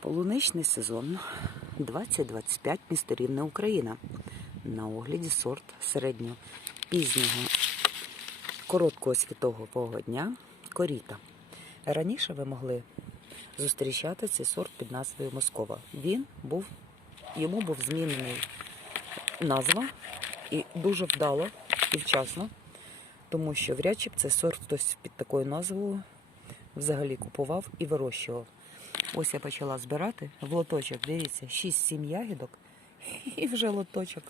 Полуничний сезон 2025 місто Рівне Україна. На огляді сорт середньо пізнього короткого світового дня коріта. Раніше ви могли зустрічати цей сорт під назвою Москова. Він був, йому був змінений назва і дуже вдало і вчасно, тому що вряд чи б цей сорт хтось під такою назвою взагалі купував і вирощував. Ось я почала збирати в лоточок. Дивіться, 6-7 ягідок і вже лоточок.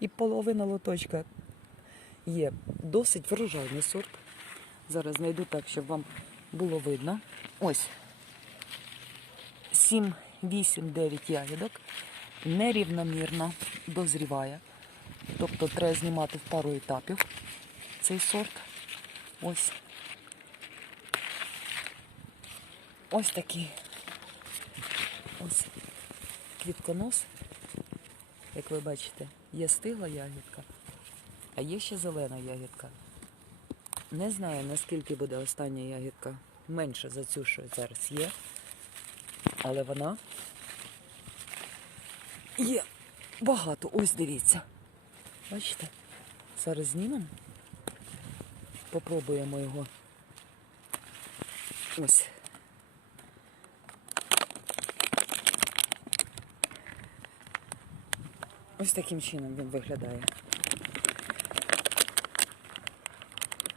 І половина лоточка є досить врожайний сорт. Зараз знайду так, щоб вам було видно. Ось 7, 8, 9 ягідок. Нерівномірно дозріває. Тобто треба знімати в пару етапів цей сорт. Ось. Ось такий. Ось квітконос, як ви бачите, є стигла ягідка, а є ще зелена ягідка. Не знаю, наскільки буде остання ягідка менше за цю, що зараз є, але вона є багато. Ось дивіться. Бачите? Зараз знімемо. Попробуємо його. Ось. Ось таким чином він виглядає.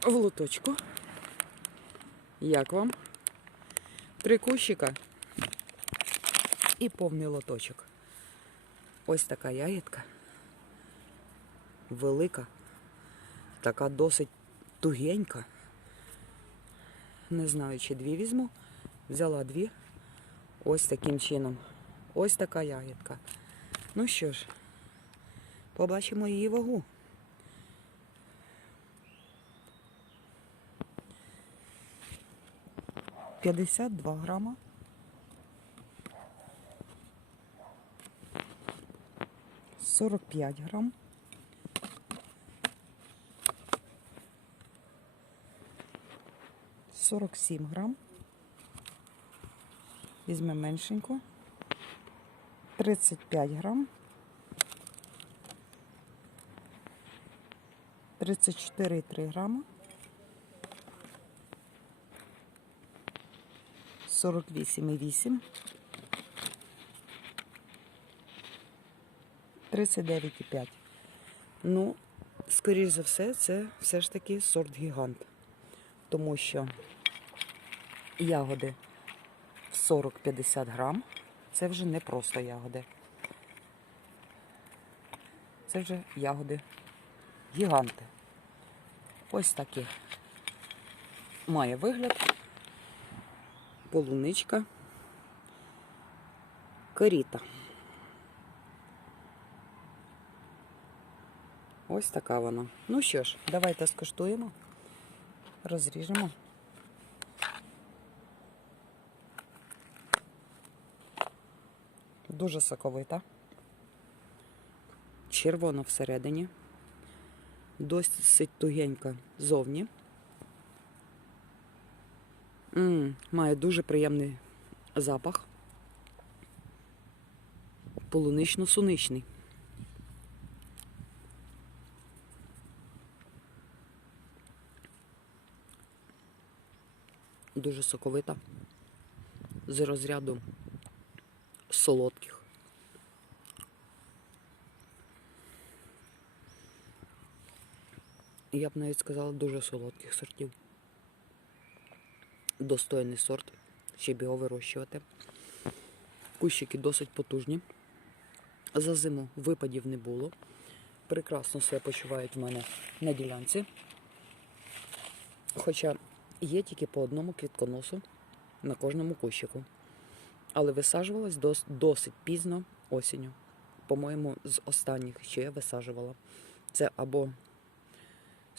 В лоточку. Як вам? Три кущика і повний лоточок. Ось така ягідка. Велика, така досить тугенька. Не знаю, чи дві візьму. Взяла дві. Ось таким чином. Ось така ягідка. Ну що ж, побачимо її вагу. П'ятдесят два грама. Сорок п'ять грам. Сорок сім грам. Візьмемо меншеньку. 35 грам. 34,3 грама. 48,8. 39,5. Ну, скоріш за все, це все ж таки сорт гігант. Тому що ягоди в 40-50 грам це вже не просто ягоди. Це вже ягоди гіганти. Ось такі. Має вигляд. Полуничка. Коріта. Ось така вона. Ну що ж, давайте скуштуємо. Розріжемо. Дуже соковита. Червона всередині. Досить тугенька зовні. м має дуже приємний запах. Полунично-суничний. Дуже соковита. З розряду солодких. Я б навіть сказала дуже солодких сортів. Достойний сорт, щоб його вирощувати. Кущики досить потужні. За зиму випадів не було. Прекрасно себе почувають в мене на ділянці. Хоча є тільки по одному квітконосу на кожному кущику. Але висаджувалась дос- досить пізно осінню. По-моєму, з останніх, що я висаджувала. Це або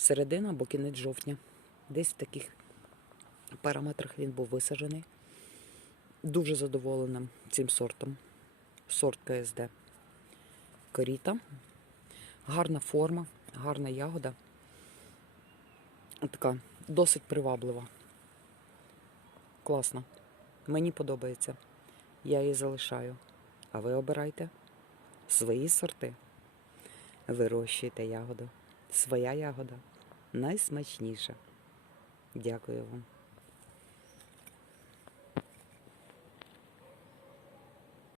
середина, або кінець жовтня. Десь в таких параметрах він був висаджений. Дуже задоволена цим сортом. Сорт КСД. Коріта. Гарна форма, гарна ягода. Така досить приваблива. Класно. Мені подобається. я її залишаю. А ви обирайте свої сорти. Вирощуйте ягоду. Своя ягода найсмачніша. Дякую вам.